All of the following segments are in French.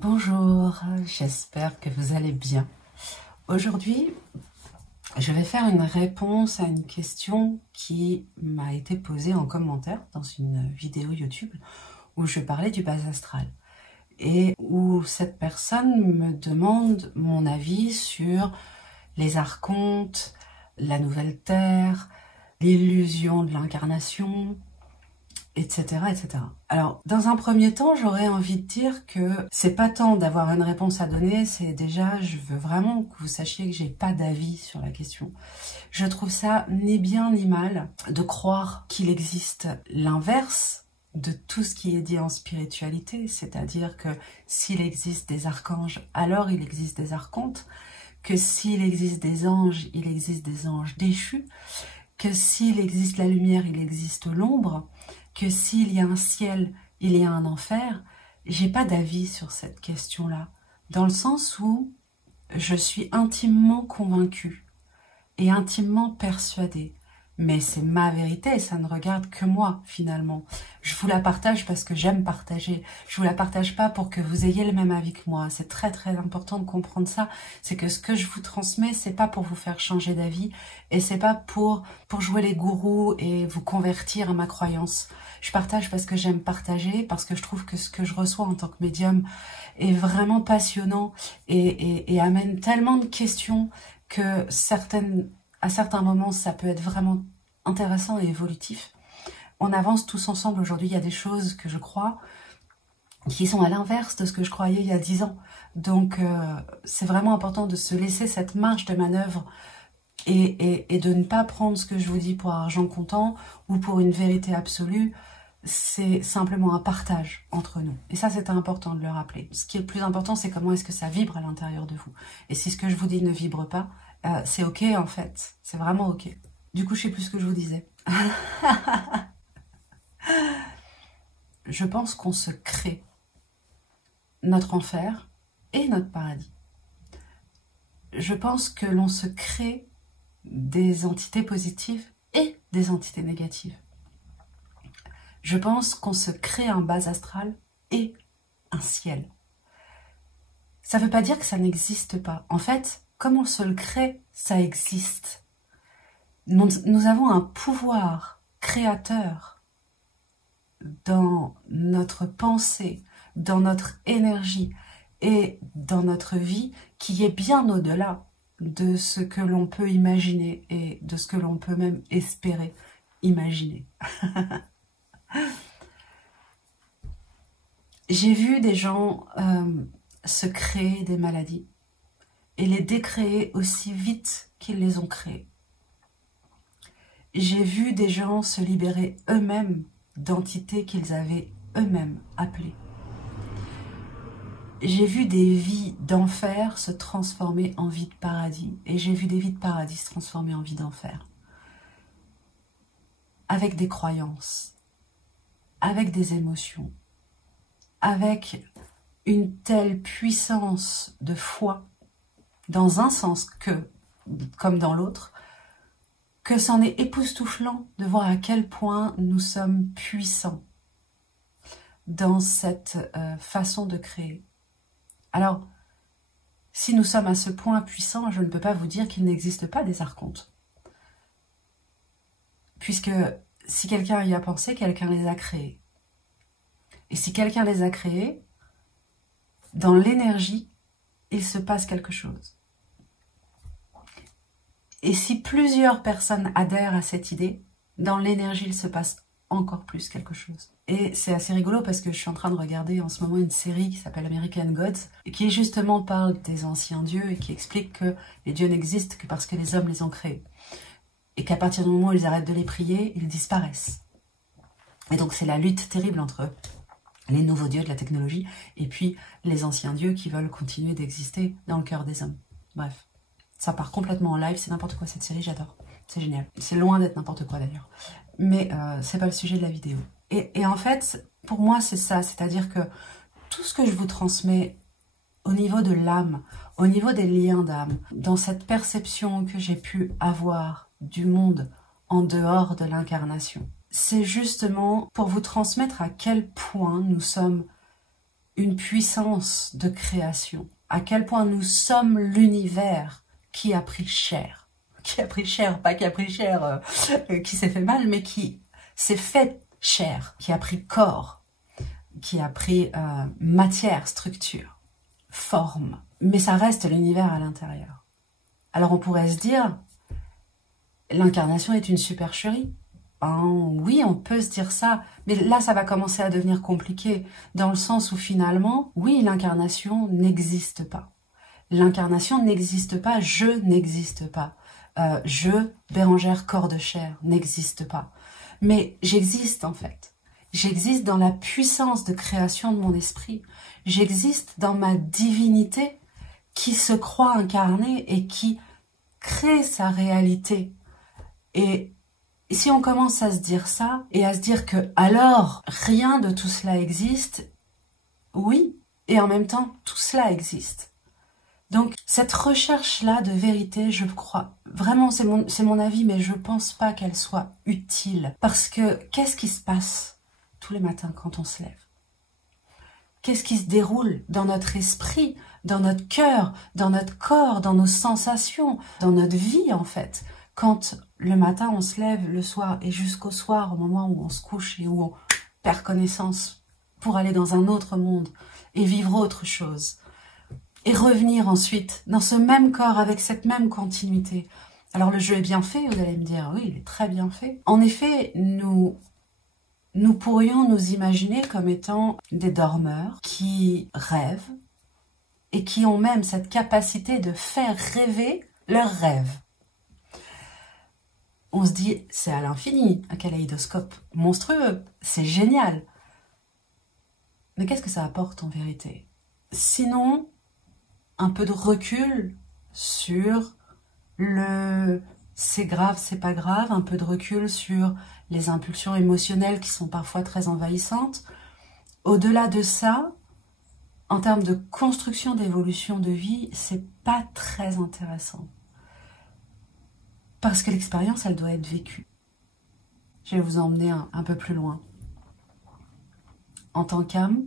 Bonjour, j'espère que vous allez bien. Aujourd'hui, je vais faire une réponse à une question qui m'a été posée en commentaire dans une vidéo YouTube où je parlais du bas astral et où cette personne me demande mon avis sur les archontes, la nouvelle terre, l'illusion de l'incarnation, etc., etc. Alors, dans un premier temps, j'aurais envie de dire que c'est pas tant d'avoir une réponse à donner, c'est déjà, je veux vraiment que vous sachiez que j'ai pas d'avis sur la question. Je trouve ça ni bien ni mal de croire qu'il existe l'inverse de tout ce qui est dit en spiritualité, c'est-à-dire que s'il existe des archanges, alors il existe des archontes, que s'il existe des anges, il existe des anges déchus, que s'il existe la lumière, il existe l'ombre, que s'il y a un ciel, il y a un enfer. J'ai pas d'avis sur cette question-là, dans le sens où je suis intimement convaincue et intimement persuadée. Mais c'est ma vérité, ça ne regarde que moi, finalement. Je vous la partage parce que j'aime partager. Je vous la partage pas pour que vous ayez le même avis que moi. C'est très très important de comprendre ça. C'est que ce que je vous transmets, c'est pas pour vous faire changer d'avis et c'est pas pour jouer les gourous et vous convertir à ma croyance. Je partage parce que j'aime partager, parce que je trouve que ce que je reçois en tant que médium est vraiment passionnant et amène tellement de questions que à certains moments, ça peut être vraiment intéressant et évolutif. On avance tous ensemble aujourd'hui. Il y a des choses que je crois qui sont à l'inverse de ce que je croyais il y a 10 ans. Donc, c'est vraiment important de se laisser cette marge de manœuvre et de ne pas prendre ce que je vous dis pour argent comptant ou pour une vérité absolue. C'est simplement un partage entre nous. Et ça, c'est important de le rappeler. Ce qui est le plus important, c'est comment est-ce que ça vibre à l'intérieur de vous. Et si ce que je vous dis ne vibre pas, c'est ok en fait. C'est vraiment ok. Du coup, je sais plus ce que je vous disais. Je pense qu'on se crée notre enfer et notre paradis. Je pense que l'on se crée des entités positives et des entités négatives. Je pense qu'on se crée un bas astral et un ciel. Ça ne veut pas dire que ça n'existe pas. En fait, comme on se le crée, ça existe. Nous avons un pouvoir créateur dans notre pensée, dans notre énergie et dans notre vie qui est bien au-delà de ce que l'on peut imaginer et de ce que l'on peut même espérer imaginer. J'ai vu des gens se créer des maladies et les décréer aussi vite qu'ils les ont créées. J'ai vu des gens se libérer eux-mêmes d'entités qu'ils avaient eux-mêmes appelées. J'ai vu des vies d'enfer se transformer en vies de paradis et j'ai vu des vies de paradis se transformer en vies d'enfer. Avec des croyances, avec des émotions, avec une telle puissance de foi, dans un sens comme dans l'autre, que c'en est époustouflant de voir à quel point nous sommes puissants dans cette façon de créer. Alors, si nous sommes à ce point puissants, je ne peux pas vous dire qu'il n'existe pas des archontes. Puisque si quelqu'un y a pensé, quelqu'un les a créés. Et si quelqu'un les a créés, dans l'énergie, il se passe quelque chose. Et si plusieurs personnes adhèrent à cette idée, dans l'énergie, il se passe encore plus quelque chose. Et c'est assez rigolo parce que je suis en train de regarder en ce moment une série qui s'appelle American Gods, et qui justement parle des anciens dieux et qui explique que les dieux n'existent que parce que les hommes les ont créés. Et qu'à partir du moment où ils arrêtent de les prier, ils disparaissent. Et donc c'est la lutte terrible entre les nouveaux dieux de la technologie et puis les anciens dieux qui veulent continuer d'exister dans le cœur des hommes. Bref, ça part complètement en live, c'est n'importe quoi cette série, j'adore. C'est génial. C'est loin d'être n'importe quoi d'ailleurs. Mais c'est pas le sujet de la vidéo. Et en fait, pour moi c'est ça, c'est-à-dire que tout ce que je vous transmets au niveau de l'âme, au niveau des liens d'âme, dans cette perception que j'ai pu avoir du monde en dehors de l'incarnation, c'est justement pour vous transmettre à quel point nous sommes une puissance de création, à quel point nous sommes l'univers qui a pris cher. Qui a pris cher, pas qui a pris cher, qui s'est fait mal, mais qui s'est fait chair, qui a pris corps, qui a pris matière, structure, forme. Mais ça reste l'univers à l'intérieur. Alors on pourrait se dire, l'incarnation est une supercherie. Oui, on peut se dire ça, mais là ça va commencer à devenir compliqué, dans le sens où finalement, oui, l'incarnation n'existe pas. L'incarnation n'existe pas, je n'existe pas. Je, Bérangère corps de chair, n'existe pas. Mais j'existe en fait. J'existe dans la puissance de création de mon esprit. J'existe dans ma divinité qui se croit incarnée et qui crée sa réalité. Et si on commence à se dire ça et à se dire que alors rien de tout cela existe, oui, et en même temps tout cela existe. Donc cette recherche-là de vérité, je crois, vraiment c'est mon avis, mais je pense pas qu'elle soit utile. Parce que qu'est-ce qui se passe tous les matins quand on se lève? Qu'est-ce qui se déroule dans notre esprit, dans notre cœur, dans notre corps, dans nos sensations, dans notre vie en fait? Quand le matin on se lève, le soir et jusqu'au soir, au moment où on se couche et où on perd connaissance pour aller dans un autre monde et vivre autre chose. Et revenir ensuite dans ce même corps avec cette même continuité. Alors le jeu est bien fait, vous allez me dire, oui, il est très bien fait. En effet, nous pourrions nous imaginer comme étant des dormeurs qui rêvent et qui ont même cette capacité de faire rêver leurs rêves. On se dit, c'est à l'infini, un kaléidoscope monstrueux, c'est génial. Mais qu'est-ce que ça apporte en vérité? Sinon, un peu de recul sur le c'est grave, c'est pas grave, un peu de recul sur les impulsions émotionnelles qui sont parfois très envahissantes. Au-delà de ça, en termes de construction d'évolution de vie, c'est pas très intéressant. Parce que l'expérience, elle doit être vécue. Je vais vous emmener un peu plus loin. En tant qu'âme,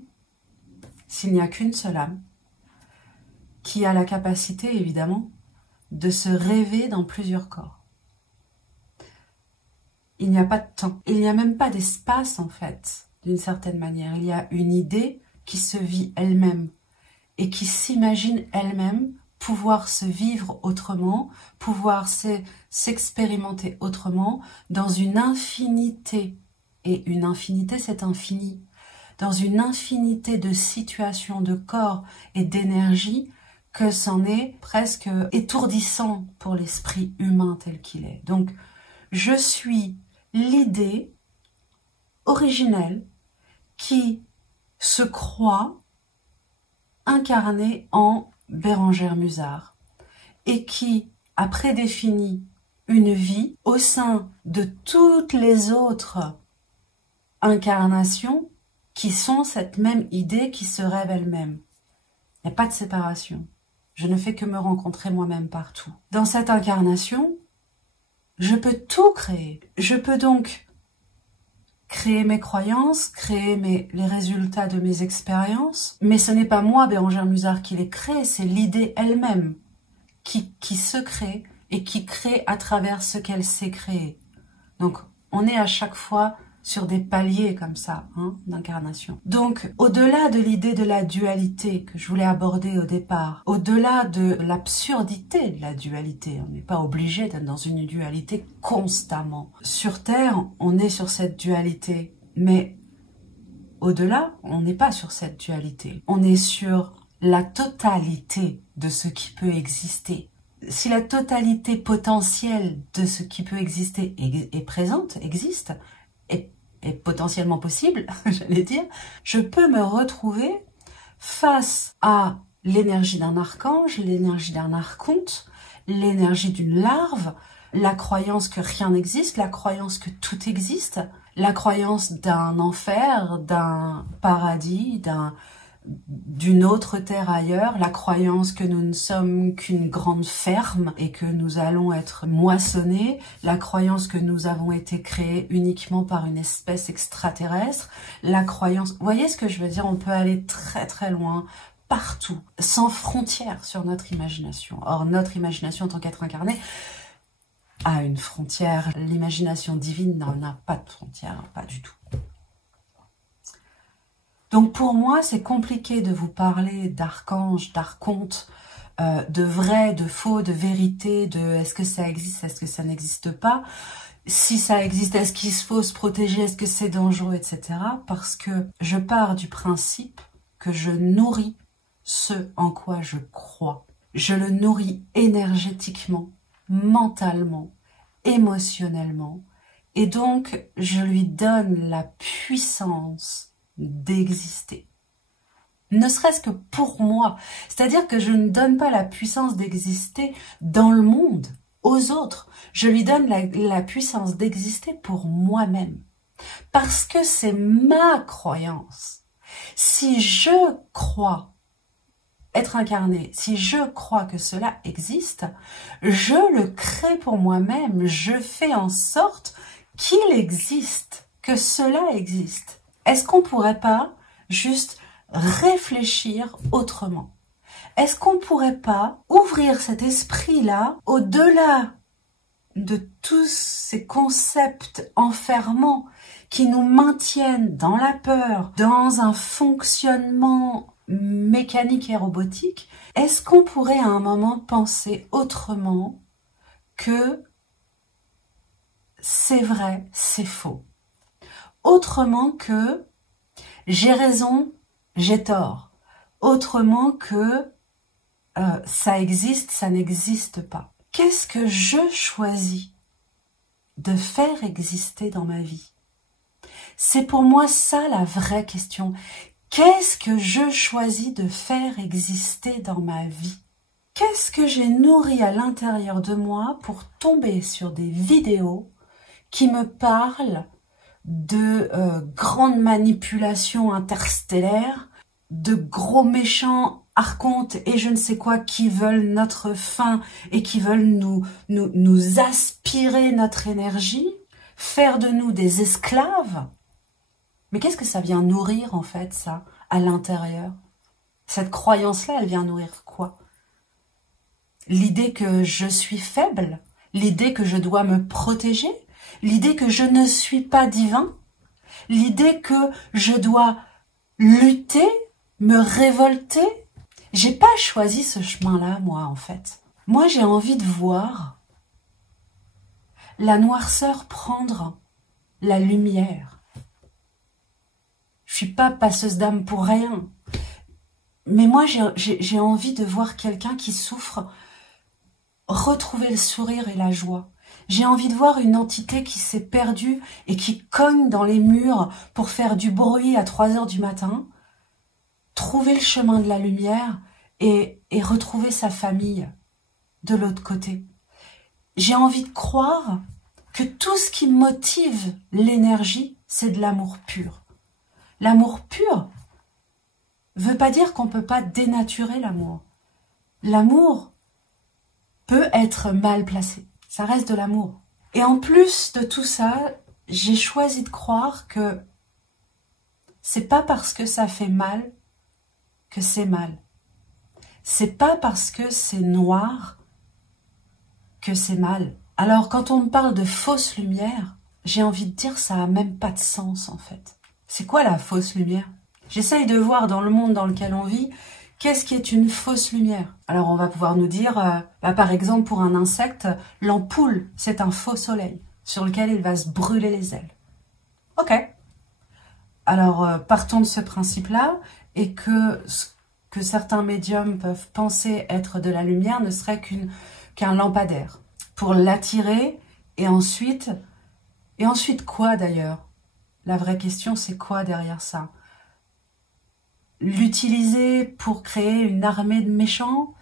s'il n'y a qu'une seule âme, qui a la capacité, évidemment, de se rêver dans plusieurs corps. Il n'y a pas de temps, il n'y a même pas d'espace, en fait, d'une certaine manière. Il y a une idée qui se vit elle-même et qui s'imagine elle-même pouvoir se vivre autrement, pouvoir s'expérimenter autrement, dans une infinité. Et une infinité, c'est infini. Dans une infinité de situations, de corps et d'énergie, que c'en est presque étourdissant pour l'esprit humain tel qu'il est. Donc, je suis l'idée originelle qui se croit incarnée en Bérangère Musard et qui a prédéfini une vie au sein de toutes les autres incarnations qui sont cette même idée qui se rêve elle-même. Il n'y a pas de séparation. Je ne fais que me rencontrer moi-même partout. Dans cette incarnation, je peux tout créer. Je peux donc créer mes croyances, créer les résultats de mes expériences, mais ce n'est pas moi, Bérangère Musard, qui les crée, c'est l'idée elle-même qui se crée et qui crée à travers ce qu'elle sait créer. Donc, on est à chaque fois sur des paliers comme ça, d'incarnation. Donc, au-delà de l'idée de la dualité que je voulais aborder au départ, au-delà de l'absurdité de la dualité, on n'est pas obligé d'être dans une dualité constamment. Sur Terre, on est sur cette dualité, mais au-delà, on n'est pas sur cette dualité. On est sur la totalité de ce qui peut exister. Si la totalité potentielle de ce qui peut exister est présente, existe, est potentiellement possible, j'allais dire, je peux me retrouver face à l'énergie d'un archange, l'énergie d'un archonte, l'énergie d'une larve, la croyance que rien n'existe, la croyance que tout existe, la croyance d'un enfer, d'un paradis, d'une autre terre ailleurs, la croyance que nous ne sommes qu'une grande ferme et que nous allons être moissonnés, la croyance que nous avons été créés uniquement par une espèce extraterrestre, la croyance... Vous voyez ce que je veux dire? On peut aller très très loin, partout, sans frontières sur notre imagination. Or, notre imagination en tant qu'être incarné a une frontière. L'imagination divine n'en a pas de frontière, pas du tout. Donc pour moi, c'est compliqué de vous parler d'archanges, d'archontes, de vrai, de faux, de vérité, de est-ce que ça existe, est-ce que ça n'existe pas, si ça existe, est-ce qu'il faut se protéger, est-ce que c'est dangereux, etc. Parce que je pars du principe que je nourris ce en quoi je crois. Je le nourris énergétiquement, mentalement, émotionnellement, et donc je lui donne la puissance d'exister. Ne serait-ce que pour moi. C'est-à-dire que je ne donne pas la puissance d'exister dans le monde, aux autres. Je lui donne la puissance d'exister pour moi-même. Parce que c'est ma croyance. Si je crois être incarné, si je crois que cela existe, je le crée pour moi-même. Je fais en sorte qu'il existe, que cela existe. Est-ce qu'on pourrait pas juste réfléchir autrement? Est-ce qu'on pourrait pas ouvrir cet esprit-là au-delà de tous ces concepts enfermants qui nous maintiennent dans la peur, dans un fonctionnement mécanique et robotique? Est-ce qu'on pourrait à un moment penser autrement que c'est vrai, c'est faux? Autrement que j'ai raison, j'ai tort. Autrement que ça existe, ça n'existe pas. Qu'est-ce que je choisis de faire exister dans ma vie? C'est pour moi ça la vraie question. Qu'est-ce que je choisis de faire exister dans ma vie? Qu'est-ce que j'ai nourri à l'intérieur de moi pour tomber sur des vidéos qui me parlent de grandes manipulations interstellaires, de gros méchants archontes et je ne sais quoi qui veulent notre fin et qui veulent nous aspirer notre énergie, faire de nous des esclaves? Mais qu'est-ce que ça vient nourrir en fait, ça, à l'intérieur? Cette croyance-là, elle vient nourrir quoi? L'idée que je suis faible? L'idée que je dois me protéger? L'idée que je ne suis pas divin, l'idée que je dois lutter, me révolter. J'ai pas choisi ce chemin-là, moi, en fait. Moi, j'ai envie de voir la noirceur prendre la lumière. Je suis pas passeuse d'âme pour rien. Mais moi, j'ai envie de voir quelqu'un qui souffre retrouver le sourire et la joie. J'ai envie de voir une entité qui s'est perdue et qui cogne dans les murs pour faire du bruit à 3 heures du matin, trouver le chemin de la lumière et retrouver sa famille de l'autre côté. J'ai envie de croire que tout ce qui motive l'énergie, c'est de l'amour pur. L'amour pur veut pas dire qu'on peut pas dénaturer l'amour. L'amour peut être mal placé. Ça reste de l'amour. Et en plus de tout ça, j'ai choisi de croire que c'est pas parce que ça fait mal que c'est mal. C'est pas parce que c'est noir que c'est mal. Alors quand on me parle de fausse lumière, j'ai envie de dire ça a même pas de sens en fait. C'est quoi la fausse lumière? J'essaye de voir dans le monde dans lequel on vit, qu'est-ce qui est une fausse lumière? Alors on va pouvoir nous dire, par exemple pour un insecte, l'ampoule c'est un faux soleil sur lequel il va se brûler les ailes. Ok. Alors partons de ce principe-là et que ce que certains médiums peuvent penser être de la lumière ne serait qu'un lampadaire pour l'attirer et ensuite quoi d'ailleurs? La vraie question c'est quoi derrière ça? L'utiliser pour créer une armée de méchants,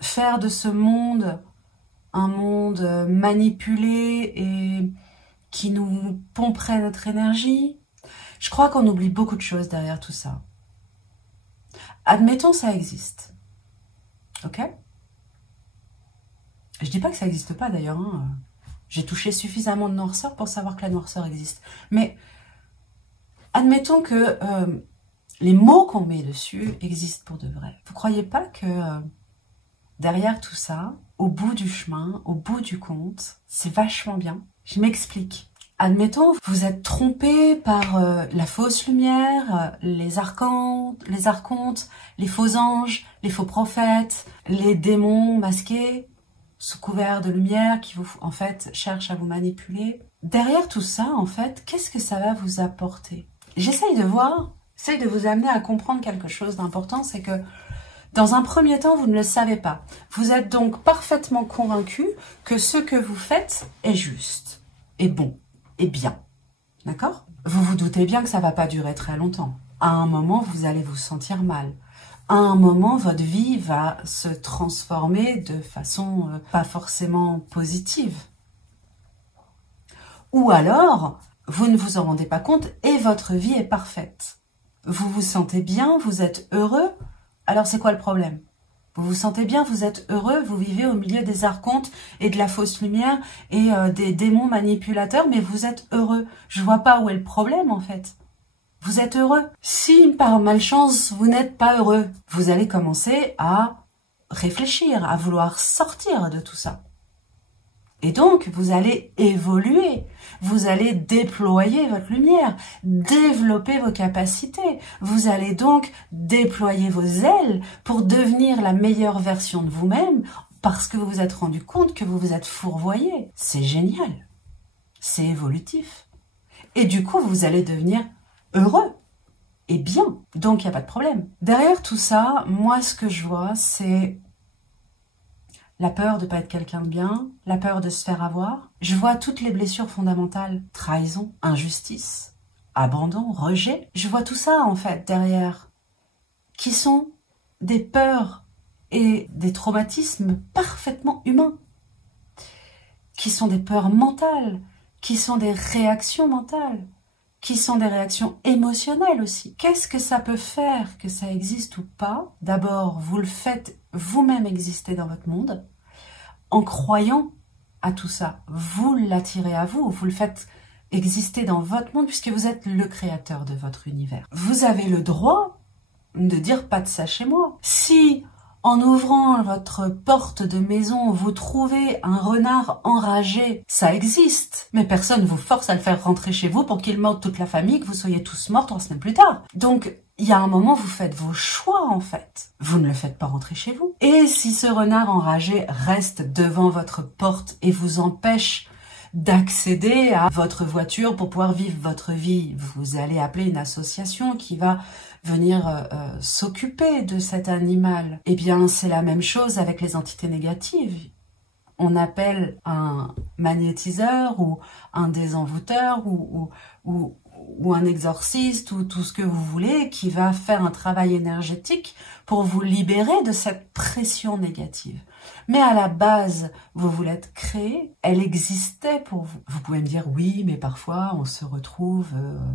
faire de ce monde un monde manipulé et qui nous pomperait notre énergie, Je crois qu'on oublie beaucoup de choses derrière tout ça. Admettons, ça existe. Ok? Je dis pas que ça n'existe pas d'ailleurs. Hein. J'ai touché suffisamment de noirceur pour savoir que la noirceur existe. Mais admettons que les mots qu'on met dessus existent pour de vrai. Vous croyez pas que derrière tout ça, au bout du chemin, au bout du compte, c'est vachement bien? Je m'explique. Admettons, vous êtes trompé par la fausse lumière, les archontes, les faux anges, les faux prophètes, les démons masqués, sous couvert de lumière, qui vous, en fait, cherchent à vous manipuler. Derrière tout ça, en fait, qu'est-ce que ça va vous apporter? J'essaye de voir, j'essaye de vous amener à comprendre quelque chose d'important, c'est que dans un premier temps, vous ne le savez pas. Vous êtes donc parfaitement convaincu que ce que vous faites est juste, est bon, est bien. D'accord? Vous vous doutez bien que ça ne va pas durer très longtemps. À un moment, vous allez vous sentir mal. À un moment, votre vie va se transformer de façon pas forcément positive. Ou alors, vous ne vous en rendez pas compte et votre vie est parfaite. Vous vous sentez bien, vous êtes heureux. Alors c'est quoi le problème? Vous vous sentez bien, vous êtes heureux, vous vivez au milieu des archontes et de la fausse lumière et des démons manipulateurs, mais vous êtes heureux. Je vois pas où est le problème en fait. Vous êtes heureux. Si par malchance vous n'êtes pas heureux, vous allez commencer à réfléchir, à vouloir sortir de tout ça. Et donc, vous allez évoluer, vous allez déployer votre lumière, développer vos capacités. Vous allez donc déployer vos ailes pour devenir la meilleure version de vous-même parce que vous vous êtes rendu compte que vous vous êtes fourvoyé. C'est génial, c'est évolutif. Et du coup, vous allez devenir heureux et bien. Donc, il n'y a pas de problème. Derrière tout ça, moi, ce que je vois, c'est la peur de ne pas être quelqu'un de bien, la peur de se faire avoir. Je vois toutes les blessures fondamentales, trahison, injustice, abandon, rejet. Je vois tout ça, en fait, derrière, qui sont des peurs et des traumatismes parfaitement humains, qui sont des peurs mentales, qui sont des réactions mentales, qui sont des réactions émotionnelles aussi. Qu'est-ce que ça peut faire que ça existe ou pas? D'abord, vous le faites vous-même exister dans votre monde, en croyant à tout ça. Vous l'attirez à vous, vous le faites exister dans votre monde puisque vous êtes le créateur de votre univers. Vous avez le droit de dire pas de ça chez moi. Si en ouvrant votre porte de maison, vous trouvez un renard enragé, ça existe. Mais personne ne vous force à le faire rentrer chez vous pour qu'il morde toute la famille, que vous soyez tous morts 3 semaines plus tard. Donc, il y a un moment, vous faites vos choix, en fait. Vous ne le faites pas rentrer chez vous. Et si ce renard enragé reste devant votre porte et vous empêche d'accéder à votre voiture pour pouvoir vivre votre vie, vous allez appeler une association qui va venir s'occuper de cet animal. Eh bien, c'est la même chose avec les entités négatives. On appelle un magnétiseur ou un désenvoûteur ou un exorciste ou tout ce que vous voulez qui va faire un travail énergétique pour vous libérer de cette pression négative. Mais à la base, vous vous l'êtes créée, elle existait pour vous. Vous pouvez me dire, oui, mais parfois on se retrouve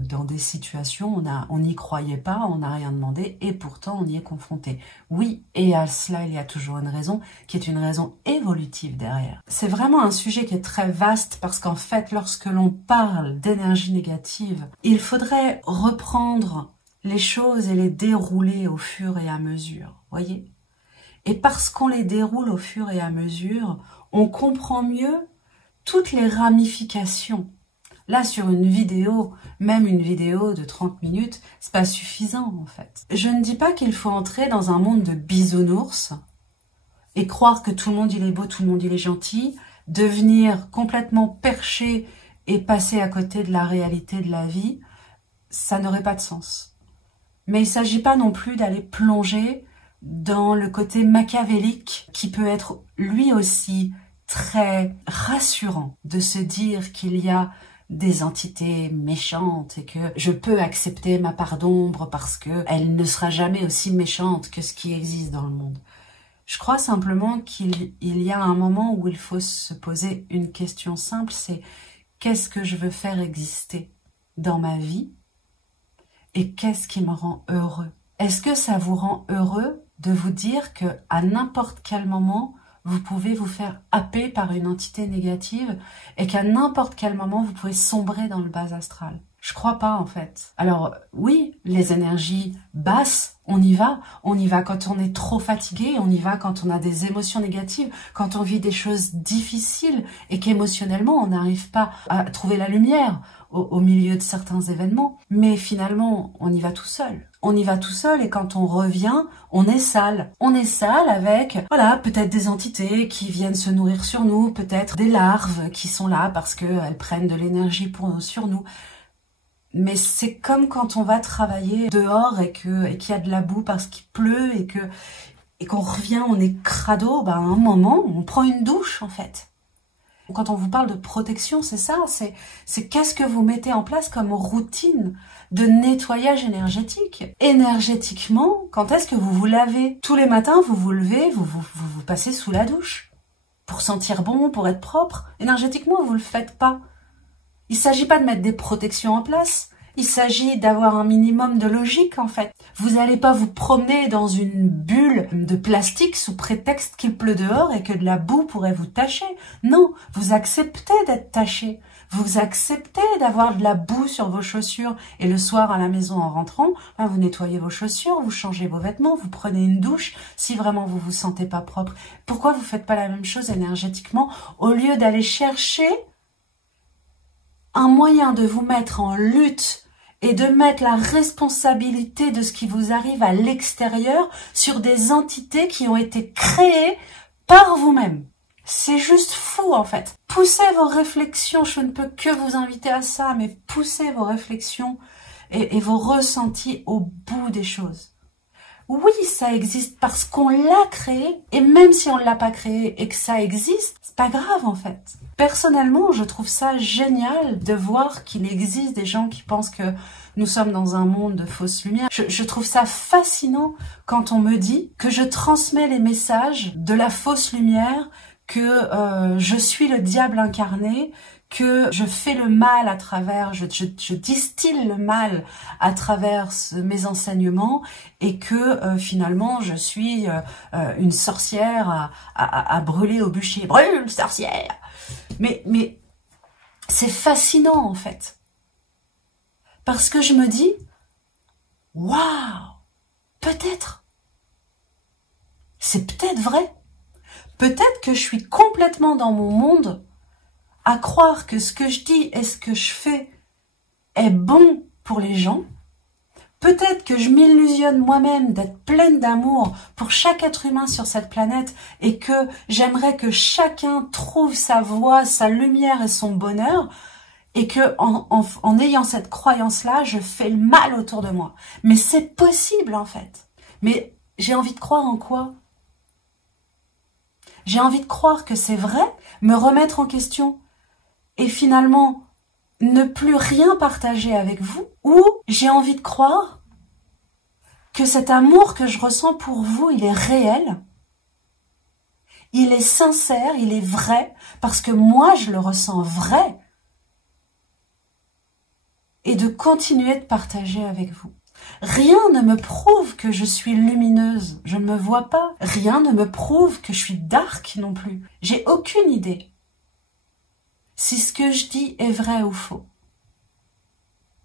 dans des situations, on n'y croyait pas, on n'a rien demandé et pourtant on y est confronté. Oui, et à cela, il y a toujours une raison qui est une raison évolutive derrière. C'est vraiment un sujet qui est très vaste parce qu'en fait, lorsque l'on parle d'énergie négative, il faudrait reprendre les choses et les dérouler au fur et à mesure, voyez ? Et parce qu'on les déroule au fur et à mesure, on comprend mieux toutes les ramifications. Là, sur une vidéo, même une vidéo de 30 minutes, c'est pas suffisant en fait. Je ne dis pas qu'il faut entrer dans un monde de bisounours et croire que tout le monde il est beau, tout le monde il est gentil, devenir complètement perché et passer à côté de la réalité de la vie, ça n'aurait pas de sens. Mais il ne s'agit pas non plus d'aller plonger dans le côté machiavélique qui peut être lui aussi très rassurant de se dire qu'il y a des entités méchantes et que je peux accepter ma part d'ombre parce qu'elle ne sera jamais aussi méchante que ce qui existe dans le monde. Je crois simplement qu'il y a un moment où il faut se poser une question simple, c'est qu'est-ce que je veux faire exister dans ma vie et qu'est-ce qui me rend heureux? Est-ce que ça vous rend heureux de vous dire que à n'importe quel moment, vous pouvez vous faire happer par une entité négative et qu'à n'importe quel moment, vous pouvez sombrer dans le bas astral? Je crois pas, en fait. Alors, oui, les énergies basses, on y va. On y va quand on est trop fatigué, on y va quand on a des émotions négatives, quand on vit des choses difficiles et qu'émotionnellement, on n'arrive pas à trouver la lumière au milieu de certains événements. Mais finalement, on y va tout seul. On y va tout seul et quand on revient, on est sale. On est sale avec, voilà, peut-être des entités qui viennent se nourrir sur nous, peut-être des larves qui sont là parce qu'elles prennent de l'énergie sur nous. Mais c'est comme quand on va travailler dehors et qu'il y a de la boue parce qu'il pleut et qu'on revient, on est crado, ben à un moment, on prend une douche en fait. Quand on vous parle de protection, c'est ça, c'est qu'est-ce que vous mettez en place comme routine de nettoyage énergétique. Énergétiquement, quand est-ce que vous vous lavez? Tous les matins, vous vous levez, vous passez sous la douche. Pour sentir bon, pour être propre. Énergétiquement, vous le faites pas. Il s'agit pas de mettre des protections en place, il s'agit d'avoir un minimum de logique en fait. Vous n'allez pas vous promener dans une bulle de plastique sous prétexte qu'il pleut dehors et que de la boue pourrait vous tacher. Non, vous acceptez d'être taché. Vous acceptez d'avoir de la boue sur vos chaussures et le soir à la maison en rentrant, là, vous nettoyez vos chaussures, vous changez vos vêtements, vous prenez une douche si vraiment vous vous sentez pas propre. Pourquoi vous faites pas la même chose énergétiquement au lieu d'aller chercher un moyen de vous mettre en lutte et de mettre la responsabilité de ce qui vous arrive à l'extérieur sur des entités qui ont été créées par vous-même. C'est juste fou en fait. Poussez vos réflexions, je ne peux que vous inviter à ça, mais poussez vos réflexions et vos ressentis au bout des choses. Oui, ça existe parce qu'on l'a créé, et même si on ne l'a pas créé et que ça existe, c'est pas grave en fait. Personnellement, je trouve ça génial de voir qu'il existe des gens qui pensent que nous sommes dans un monde de fausses lumières. Je trouve ça fascinant quand on me dit que je transmets les messages de la fausse lumière, que je suis le diable incarné, que je fais le mal à travers, je distille le mal à travers mes enseignements et que finalement je suis une sorcière à brûler au bûcher. Brûle, sorcière! Mais c'est fascinant en fait. Parce que je me dis, waouh, peut-être. C'est peut-être vrai. Peut-être que je suis complètement dans mon monde à croire que ce que je dis et ce que je fais est bon pour les gens. Peut-être que je m'illusionne moi-même d'être pleine d'amour pour chaque être humain sur cette planète et que j'aimerais que chacun trouve sa voie, sa lumière et son bonheur et que en ayant cette croyance-là, je fais le mal autour de moi. Mais c'est possible en fait. Mais j'ai envie de croire en quoi? J'ai envie de croire que c'est vrai, me remettre en question et finalement ne plus rien partager avec vous, ou j'ai envie de croire que cet amour que je ressens pour vous, il est réel, il est sincère, il est vrai, parce que moi je le ressens vrai, et de continuer de partager avec vous. Rien ne me prouve que je suis lumineuse, je ne me vois pas. Rien ne me prouve que je suis dark non plus. J'ai aucune idée si ce que je dis est vrai ou faux.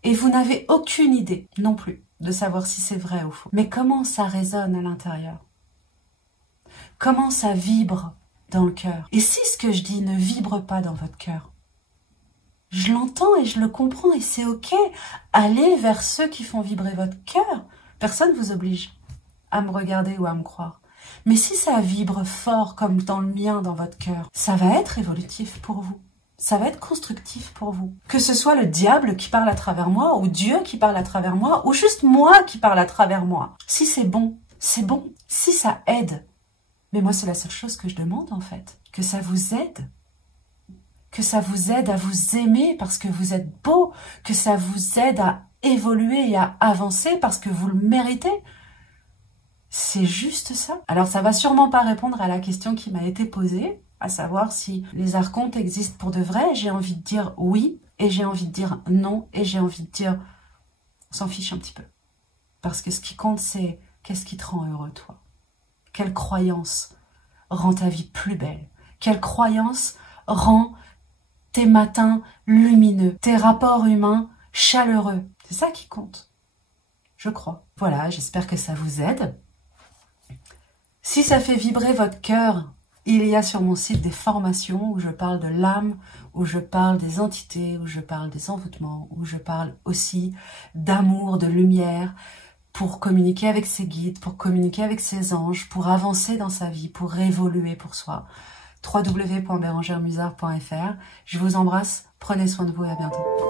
Et vous n'avez aucune idée non plus de savoir si c'est vrai ou faux. Mais comment ça résonne à l'intérieur? Comment ça vibre dans le cœur? Et si ce que je dis ne vibre pas dans votre cœur? Je l'entends et je le comprends et c'est ok. Allez vers ceux qui font vibrer votre cœur. Personne ne vous oblige à me regarder ou à me croire. Mais si ça vibre fort comme dans le mien dans votre cœur, ça va être évolutif pour vous. Ça va être constructif pour vous. Que ce soit le diable qui parle à travers moi, ou Dieu qui parle à travers moi, ou juste moi qui parle à travers moi. Si c'est bon, c'est bon. Si ça aide. Mais moi, c'est la seule chose que je demande en fait. Que ça vous aide. Que ça vous aide à vous aimer parce que vous êtes beau, que ça vous aide à évoluer et à avancer parce que vous le méritez. C'est juste ça. Alors ça va sûrement pas répondre à la question qui m'a été posée, à savoir si les archontes existent pour de vrai. J'ai envie de dire oui, et j'ai envie de dire non, et j'ai envie de dire on s'en fiche un petit peu. Parce que ce qui compte, c'est qu'est-ce qui te rend heureux, toi? Quelle croyance rend ta vie plus belle? Quelle croyance rend tes matins lumineux, tes rapports humains chaleureux? C'est ça qui compte, je crois. Voilà, j'espère que ça vous aide. Si ça fait vibrer votre cœur, il y a sur mon site des formations où je parle de l'âme, où je parle des entités, où je parle des envoûtements, où je parle aussi d'amour, de lumière, pour communiquer avec ses guides, pour communiquer avec ses anges, pour avancer dans sa vie, pour évoluer pour soi. www.berangeremusard.fr. Je vous embrasse, prenez soin de vous et à bientôt.